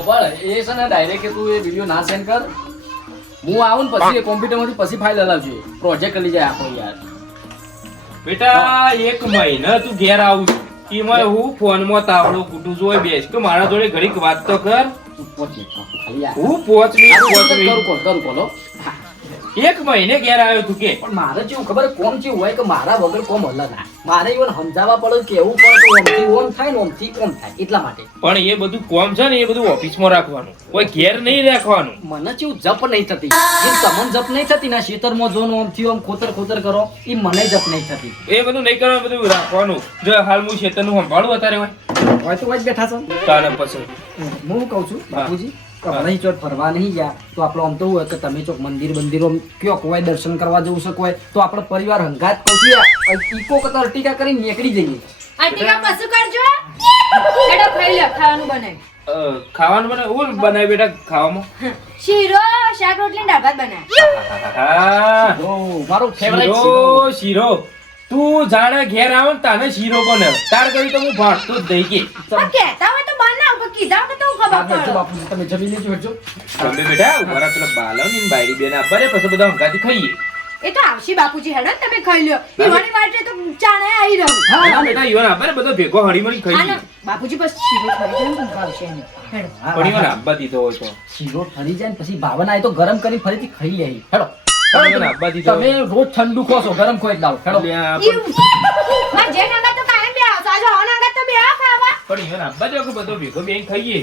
ઓપળ એ છે ને ડાયરેક્ટ તું એ વિડિયો ના સેન્ડ કર. હું આવું ને પછી કોમ્પ્યુટરમાંથી પછી ફાઇલ હલાવજો. પ્રોજેક્ટ કરી જાય આખો યાર. બેટા 1 મહિના તું ઘેર આવું એમાં હું ફોનમાં તાવડો કૂટું છું હોય બેસ કે મારા જોડે ઘડીક વાત તો કર. હું 5 મિનિટ કરું કોલો. 1 મહિને ઘેર આવ્યો તું કે પણ મારે જેવું ખબર કોમ જેવું હોય કે મારા વગર કોમ હલે ના. મારે even સમજાવવા પડે કેવું પડે કે ઓમથી ઓમ થાય ને ઓમથી ઓમ થાય એટલા માટે. પણ એ બધું કોમ છે ને એ બધું ઓફિસમાં રાખવાનું કોઈ ઘેર નહીં રાખવાનું. મને જેવું જપ નહીં થતી એ તમને જપ નહીં થતી ના ખેતરમાં જો ઓમથી ઓમ ખોતર કરો એ મને જપ નહીં થતી. એ બધું નહીં કરવાનું બધું રાખવાનું. જો હાલ હું ખેતરનું સંભાળું અત્યારે હોય તો હોય બેઠા છો તારે પછી હું કહું છું બાપુજી હમણાં ચોક ફરવા નહીં ગયા તો આપણે આમ તો હોય કે તમે ચોક મંદિરો કયો કોઈ દર્શન કરવા જવું છે કોઈ તો આપણે પરિવાર હંગાત કહું છું ઈકો કરતા અર્ટિકા કરી નીકળી જઈએ. અર્ટિકા પસુ કરજો એડો ખાઈ લે ખાવાનું બનાય. ખાવાનું બને ઓલ બનાય બેટા ખાવામાં શીરો શાક રોટલી દાળ ભાત બનાય. ઓ મારો ફેવરેટ શીરો તું જાણે ઘેર આવ ને તાને શીરો બને તાર કરી તો હું ભાડતો જ દઈ કે પણ કહેતા હોય તો બનાવ કે કીધા કે તો ખબર પડે. બાપુજી તમે જમી લેજો હટજો. તમે બેટા ઉભા પેલા બાલવ ની બાયડી બેન આપે પછી બધા હંગાથી ખાઈએ. એ તો આવશી બાપુજી હેડો તમે ખાઈ લ્યો. ઈવાની વાટે તો ચાણે આવી રહ્યો. હા બેટા ઈવન આપે બધો ભેગો હળીમળી ખાઈએ. બાપુજી બસ શીરો ખાઈ જાય ને ભાવશે એને. હેડો. પણ ઈવન આપવા દીધો હોય તો શીરો ઠરી જાય ને પછી ભાવના એ તો ગરમ કરી ફરીથી ખાઈ લે. હેડો ઈવન આપવા દીધો તમે રોજ ઠંડુ ખો છો ગરમ ખોઈ લાવો. હેડો માં જે નંગા તો કાયમ બે આવજો આજો હો નંગા તો બે આ ખાવા. પણ ઈવન આપવા દો કે બધો ભેગો બેન ખાઈએ.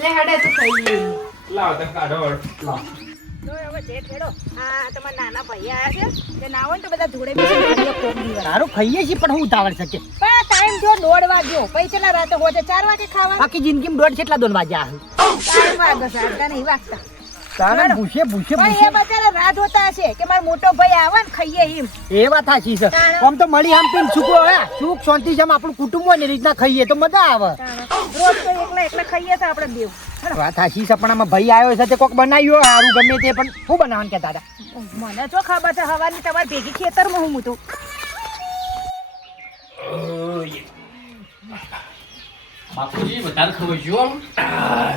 લે હેડે તો ખાઈ લાવ તને કાઢો લાવો. તો હવે જે ખેડો આ તમારા નાના ભાઈ આયા છે તે ના હોય તો બધા ધૂળે બેસી કોમ દીવા. સારું ખાઈએ છીએ પણ હું ઉતાવળ શકે પણ ટાઈમ જો 1:30 વાગ્યો પૈસા રાતે હોજે 4 વાગે ખાવા. બાકી જિંદગીમાં દોઢ કેટલા દોન વાગ્યા 4 વાગે સાડા નહીં વાગતા. તારે ભૂસે પણ એ બચારા રાહ જોતા હશે કે મારો મોટો ભાઈ આવે ને ખાઈએ એમ. એ વાત સાચી છે આમ તો મળી આમ પીને સુખો હવે સુખ શાંતિ જેમ આપણું કુટુંબ હોય ને એ રીતના ખાઈએ તો મજા આવે. રોજ તો એકલા ખાઈએ તો આપણે દેવ. વાત સાચી છે પણ આમાં ભાઈ આવ્યો છે તે કોક બનાવ્યો સારું ગમે તે પણ શું બનાવવાનું કે દાદા મને જો ખબર છે હવાની તમારી ભેગી ખેતરમાં હું તો બાપુજી વધારે ખવજો.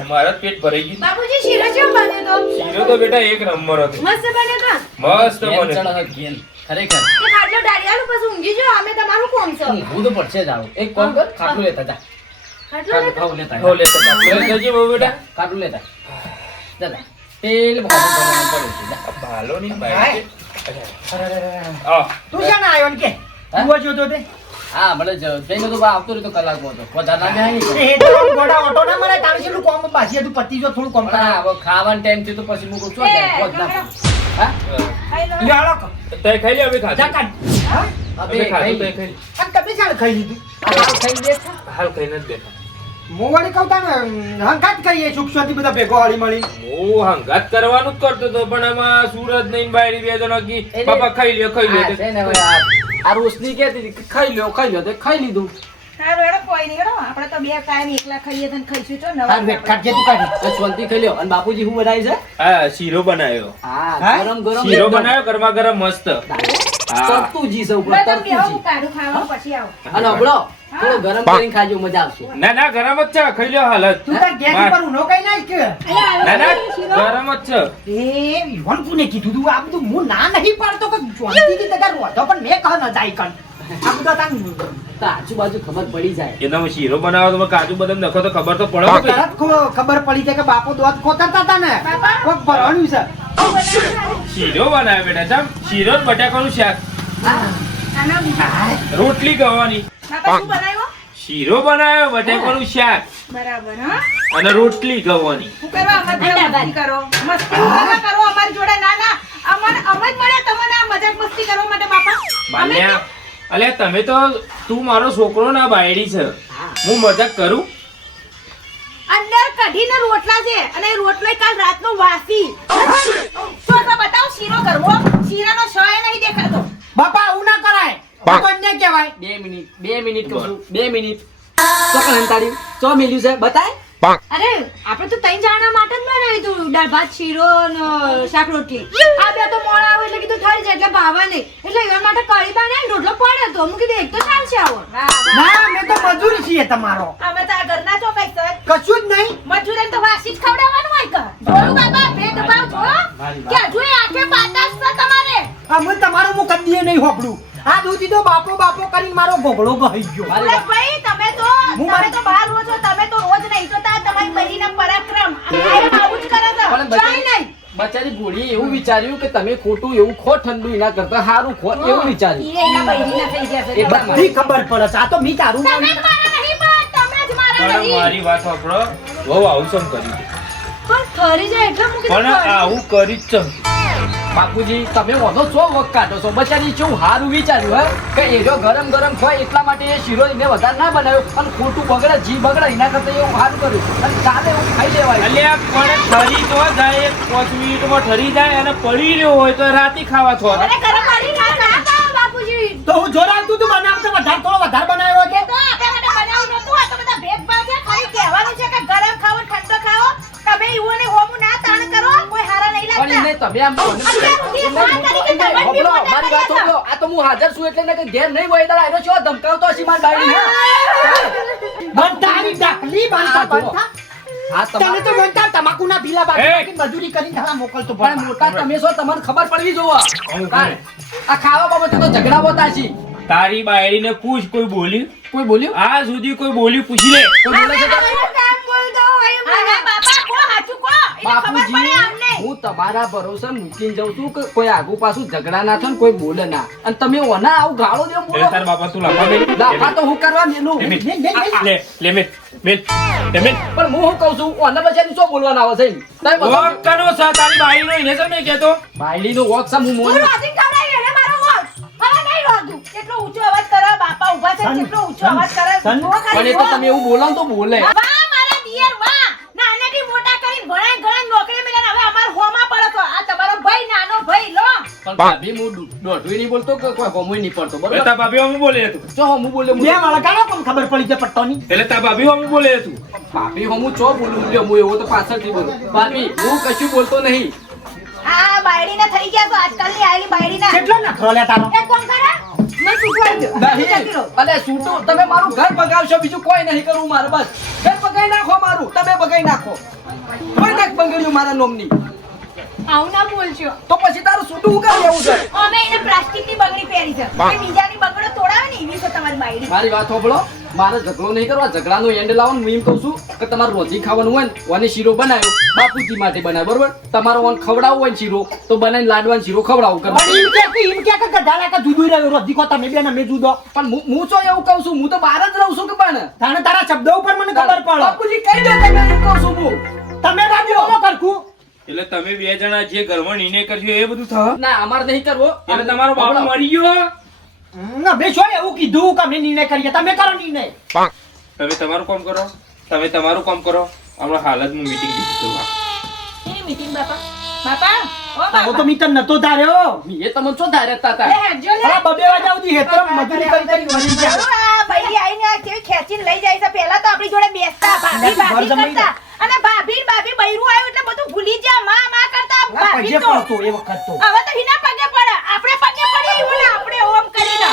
મારા પેટ ભરાઈ ગયું. બાપુજી શીરો કેવો બન્યો તો? શીરો તો બેટા એક નંબર હતો. મસ્ત બન્યો તો. મસ્ત ઘેન બને ચડે ઘેન. ખરેખર તે ખાટલો ડાળિયાનું પછી ઊંઘી જો અમે તમારું કોમ છો. ઊંઘવું તો પડશે જ આવું. એક કામ કર ખાટલું લેતા જા. ખાટલો ને ખાટલું લેતા હો લે તો કાપડે જજે બહુ બેટા. ખાટલું લેતા દાદા તેલ ભાગો પડે છે જા. ભાલો ની બાઈ. આ તું ક્યાં આવ્યો ને કે હા? તું જોતો તે હા મને જઈને તો આવતો રહ્યો તો કલાકમાં તો વધારે ના જાય નહીં. એ તો ગોડા ઓટો ના મરે તારે કેટલું કોમ બાસી હતું પતિ જો થોડું કોમ હા હવે ખાવાનો ટાઈમ થયો તો પછી હું કહું છું હા ખાઈ લો. લ્યો હાલો તે ખાઈ લે હવે જા ખાધું. કાઢ હા અબે હવે ખાધું તો ખાઈ ખાઈ અને તમે ચાલ ખાઈ લીધું ખાઈ દે હાલ ખાઈને જ બેઠા. હું વળી કહું તાને હંકાત ખાઈએ સુખ શાંતિ બધા ભેગો હળી મળી હું હંગાત કરવાનું જ કરતો હતો પણ આમાં સુરત નહીં બાયડી બે જણા કી બાપા ખાઈ લે હા છે ને હવે આ રોશની કહેતી હતી કે ખાઈ લ્યો તો ખાઈ લીધું. સારું હેડો કોઈ નહીં હેડો આપણે તો બે કાયમ એકલા ખાઈએ તો ખાઈશું તો નવા તાર વેટ કાઢજે તું કાઢ તો શાંતિ ખાઈ લ્યો. અને બાપુજી શું બનાવી છે? હા શીરો બનાવ્યો. હા હા? ગરમ ગરમ શીરો બનાવ્યો ગરમા ગરમ મસ્ત. તરતુજી છે ઉપર મેં તો તરતુજી. કેવું કાઢું ખાવાનું પછી આવો. અને હબળો થોડો ગરમ કરીને ખાજો મજા આવશે. ના ના ગરમ જ છે ખાઈ લ્યો હાલત. તું તાર ગેસ ઉપર ઊનો કઈ નાખ કે ના ના ગરમ જ છે. એ વિવાન કોને કીધું તું આ બધું હું ના નહીં પાડતો કે શાંતિથી તગર રોધો પણ મેં કહો ન જાય કણ આ બધો તાન તો આજુબાજુ ખબર પડી જાય. એના શીરો બનાવો તો કાજુ બદામ નાખો તો ખબર તો પડે ને ભાઈ. તરત ખબર પડી જાય કે બાપો દોત ખોતરતા હતા ને બાપા. કોક ભરવાનું છે શીરો બનાવ્યો બેટા ચમ શીરો ને બટાકાનું શાક આના બીજા. રોટલી ગવાની બાપા શું બનાવ્યો? શીરો બનાવ્યો બટાકાનું શાક બરાબર હા. અને રોટલી ગવાની. શું કરવા અમારી જોડે મસ્તી કરો? મસ્તી કરવા કરો અમારી જોડે ના ના અમને અમજ મળે તમને આ મજાક મસ્તી કરવા માટે બાપા. બાલ્યા અલ્યા તમે તો તું મારો છોકરો ના બાયડી છે હું મજાક કરું. અંદર કઢીને રોટલા છે અને એ રોટલો કાલ રાતનો વાસી. તો બતાવો શીરો કરવો શીરાનો શય નહીં દેખાતો. બાપા આવું ના કરાય તો અન્ય કહેવાય 2 મિનિટ કહું છું 2 મિનિટ. ચોકન હંતાડ્યું ચો મેલ્યું છે બતાય. અરે આપણે તો ત્રણ જણા માટે જ બનાવ્યું તું દાળ ભાત શીરો ને શાક રોટલી આ બે તો મોડા આવે એટલે કીધું ઠરી જાય એટલે ભાવા નહીં એટલે એવા માટે કઢી બનાવી રોટલો પડ્યો તો હું કીધું એક તો ચાલશે આવો ના અમે તો મજૂર છીએ તમારો અમે તો આ ઘરના છો કઈ સર કશું જ નહીં મજૂરને તો વાસી જ ખવડાવવાનું હોય કે જોયું બાબા ભેદભાવ છો કે હજુ એ આંખે પાતાશ છે તમારે અમે તમારું હું કદીએ નહીં હોપડું આ દૂધી તો બાપો કરીને મારો ગોગળો ગઈ ગયો ભાઈ તમે તો બહાર રહો છો તમે તો રોજ નહીં જોતા તમારી બહેરીના પરાક્રમ આવું જ કરે છે પણ ચાઈ નહીં બચારી ભોળી એવું વિચાર્યું કે તમે ખોટું એવું ખો ઠંડુ એના કરતા સારું ખો એવું વિચાર્યું ઈ એના બહેરીના થઈ ગયા છે એ બરાબર. બધી ખબર પડે છે આ તો મી તારું નામ તમે જ મારા નહીં પણ તમે જ મારા પણ નહીં મારી વાત સાંભળો બહુ આવું સમ કર્યું છે. પણ ઠરી જાય એટલે હું કીધું પણ ઠરી. આવું કરી જ ચમ. બાપુજી તમે વધો છો વખ કાઢો છો બચારી કેવું સારું વિચાર્યું હે કે એનો ગરમ ખોય એટલા માટે એ શીરો એને વધારે ના બનાવ્યો અને ખોટું બગડે જી બગડે એના કરતા એવું સારું કર્યું અને ચાલે એવું ખાઈ લેવાય અલ્યા પણ ઠરી તો જાય 5 મિનિટમાં ઠરી જાય અને પડી રહ્યો હોય તો રાતે ખાવા છો મને ગરમ પાણી ના ખાતા બાપુજી તો હું જોરાવ તું બનાવતો વધારે બનાવ્યો એ તો આપણે માટે બનાવ્યું નતું આ તો બધા ભેદભાવ છે ખાલી કહેવાનું છે કે ગરમ ખાઓ ઠંડો ખાઓ તમે એવું ને હોમું ના તાણ કરો કોઈ હારા નહીં પણ એને લાગતા તમે આમ હોભળો, મારી વાત હોભળો. આ તો હું હાજર છું એટલે ને કે ઘેર નહીં હોય એટલે એનો શું ધમકાવતો હશે મારી બાયડી બંધારી ડાકલી આ બંધા જુઓ. બંધા આ તને તો તમારા બંધા તમાકુના ભીલા બાકી એ! બાકી મજૂરી કરીને તારા મોકલતો પણ મોટા તમે છો તમને ખબર પડવી જોવો હું તાર. આ ખાવા બાબતે તો ઝઘડા હોતા છે તારી બાયડીને પૂછ કોઈ બોલ્યું કોઈ બોલ્યું આ સુધી કોઈ બોલ્યું પૂછી લે કોઈ બોલે છે કે? બાપા કો હાચું કો એને ખબર પડે બાપુજી અમને હું તમારા ભરોસે મૂકીને જાઉં છું કે કોઈ આગુ પાછું ઝઘડા ના થાય ને કોઈ બોલે ના અને તમે ઓના આવું ગાળો દેવો એટલે બોલો તાર બાપા તું લાંબા મેલ લાફા તો હું કરવા મેલું લે લે મેલ મેલ પણ હું શું કહું છું ઓના બચારી શું બોલવાના આવે છે તમે બધો વોક કનો છે તારી બાયડીનો એને છે ને કેતો બાયડીનો વોક છે હું તું મોનું રોજી ખવડાવી એને મારો વોટ હવે નહીં રોજું કેટલો ઊંચો અવાજ કરે બાપા ઊભા છે કેટલો ઊંચો અવાજ કરે સન, જુઓ ખાલી પણ એ તો જુઓ. તમે એવું બોલો ને તો બોલે વાહ મારા દિયર વાહ નાનેથી મોટા કરીને ઘણા નોકરી મળ્યા હવે અમાર હોમાં પડે તો આ તમારો ભાઈ નાનો ભાઈ લો પણ ભાભી હું દોઢું નહીં બોલતો કે કોઈ હોમુય નહીં પડતો બરોબર તાર ભાભી હું બોલે તું જો હું બોલે બે વાળા કાઢો પણ ખબર પડી જાય પટ્ટોની એટલે તાર ભાભી હું બોલે તું ભાભી હું ચો બોલું લ્યો હું એવો તો પાછળથી બોલું ભાભી હું કશું બોલતો નહીં આ બાયડીના થઈ ગયા તો આજકાલની આયેલી બાયડીના કેટલો નખરો લે તારો એક કોણ કરે મને સુખવાડી દો નહીં અલે છૂટું તમે મારું ઘર બગાવશો બીજું કોઈ નહીં કરવું મારે બસ ઘર બગાઈ નાખો મારું તમે બગાઈ નાખો કોઈ નાખ બંગડ્યું મારા નોમની આવું ના બોલજો તો પછી તારું છૂટું હું કરી એવું છે અમે એને પ્લાસ્ટિકની બંગડી પહેરી છે એ બીજાની બંગડો તોડાવે ને એવી છે તમારી બાયડી મારી વાત સાંભળો મારે ઝઘડો નહીં કરવા ઝઘડાનો એન્ડ લાવો ને હું એમ કહું છું કે તમારે રોજી ખાવાનું હોય ને ઓને શીરો બનાવ્યો બાપુજી માટે બનાવ્યો બરોબર તમારો ઓન ખવડાવવો હોય ને શીરો તો બનાવીને લાડવાનો શીરો ખવડાવું પણ કરવા એમ કે ગધાડા કે જુદું રહ્યો રોજી કો તમે બે ને મેં જુદો પણ હું તો એવું કહું છું હું તો બહાર જ રહું છું કે પણ તાણે તારા શબ્દો ઉપર મને ખબર પડે બાપુજી કહી દો તમે એમ કહું છું હું તમે રાજી ઓલો કરખું એટલે તમે બે જણા જે ઘરમાં નિર્ણય કરશો એ બધું થશે ના અમારે નહીં કરવો એટલે તમારો બાપુ મરી ગયો અમે શું એવું કીધું કે અમે નિર્ણય કરીએ તમે કરો નિર્ણય તમે તમારું કામ કરો તમે તમારું કામ કરો હમણાં હાલ જ હું મીટિંગ દીધી એની મીટિંગ બાપા બાપા ઓ હું બાપા તો મીટર નતો ધાર્યો એ તમને શું ધાર્યા હતા લે હેડજો લે આ બબે વાગ્યા સુધી હેતરમ મજૂરી કરી વળી ગયા આ ભાઈ આઈને આ કેવી ખેંચીને લઈ જાય છે પહેલા તો આપણી જોડે બેસતા ભાભી ઘર ભાભી જમાઈ કરતા અને ભાભી બૈરું આવ્યું એટલે બધું ભૂલી ગયા માં કરતા ભાભી પગે તો પડતો એ વખત તો હવે તો હિના પગે પડે આપણે પગે પડી એવું ને આપણે ઓમ કરીને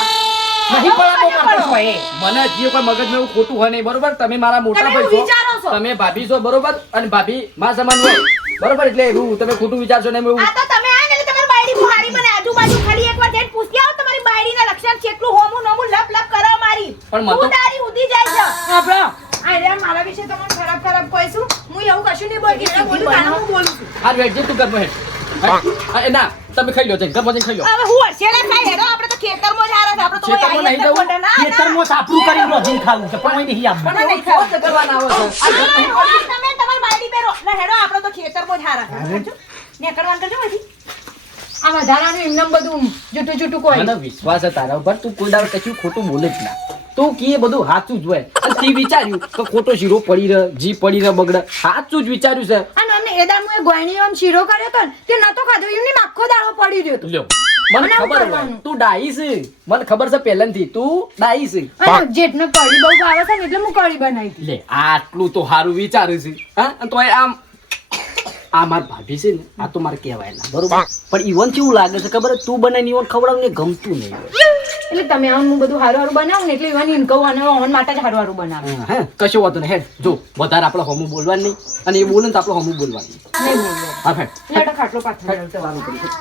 નહીં પડે તો મારતો છો એ મને જે કોઈ મગજમાં એવું ખોટું હોય નહીં બરોબર તમે મારા મોટા તમે ભાઈ વિચારો છો. છો તમે ભાભી છો બરોબર અને ભાભી માં સમાન હોય બરોબર એટલે એવું તમે ખોટું વિચારશો ને એવું આ તો તમે આને એટલે તમારી બાયડી બુહારી મને આજુબાજુ ખાલી એકવાર જઈને પૂછી આવો તમારી બાયડીના લક્ષણ કેટલું હોમું નોમું લપ લપ કરો મારી પણ મતો- તું તારી ઉધી જાય છે આપણો અરે મારા વિશે તમને ખરાબ કહીશું હું એવું કશું નહીં બોલતી હું બોલું તાને હું બોલું છું આ વેટ જે તું ઘરમાં હેડ ના તમે ખાઈ લો જઈને ઘરમાં જઈને ખાઈ લો હવે હું હરશેલા ખાઈ હેડો આપણે તો ખેતરમાં જ હારા છે આપણે તો ખેતરમાં નહીં જવું. ખેતરમાં સાપરું કરી રોજી ખાવું છે પણ નહીં આપવું પણ એવું કેવો છે કરવાના આવે છે આ ઘર નહીં. તમે તમારી બાયડી પહેરો લે હેડો આપણે તો ખેતરમાં જ હારા છે નેકળવાનું તો જો હજી આ વધારાનું એમનેમ બધું જૂઠું જૂઠું કોઈ મને વિશ્વાસ છે તારા ઉપર તું કોઈ દાડો કશું ખોટું બોલે જ ના તું કે બધું સાચું જ હોય અને તે વિચાર્યું કે ખોટો શીરો પડી રહે જી પડી રહે બગડે સાચું જ વિચાર્યું છે અને અમને એદામુએ ગોયણીઓ આમ શીરો કર્યો તો ને તે નતો ખાધો એમની આખો દાડો પડી રહ્યો તો લ્યો મને અને આવું ખબર હોય કરવાનું. તું ડાઈ છે મને ખબર છે પહેલેથી તું ડાઈ છે અને જેઠને કઢી બહુ ભાવે છે ને એટલે હું કઢી બનાવી હતી. લે આટલું તો સારું વિચારે છે હા અને તોય આમ આ માર ભાભી છે ને આ તો મારે કહેવાય ના બરોબર પણ ઈવન કેવું લાગે છે ખબર છે? તું બનાવીને ઈવન ખવડાવ ને ગમતું નહીં હોય. એટલે તમે આમ હું બધું હારું હારું બનાવું ને એટલે એવાની ઇનકમ અને ઓન માટે જ હારું હારું બનાવે. હે કશો વાંધો નહીં હેડ જો વધારે આપણે હમું બોલવાનું નહીં અને એ બોલે ને તો આપણે હમું બોલવાનું નહીં બોલો હા હેડ એટલે ખાટલો પાથરી હેડ, ચાલુ કરી.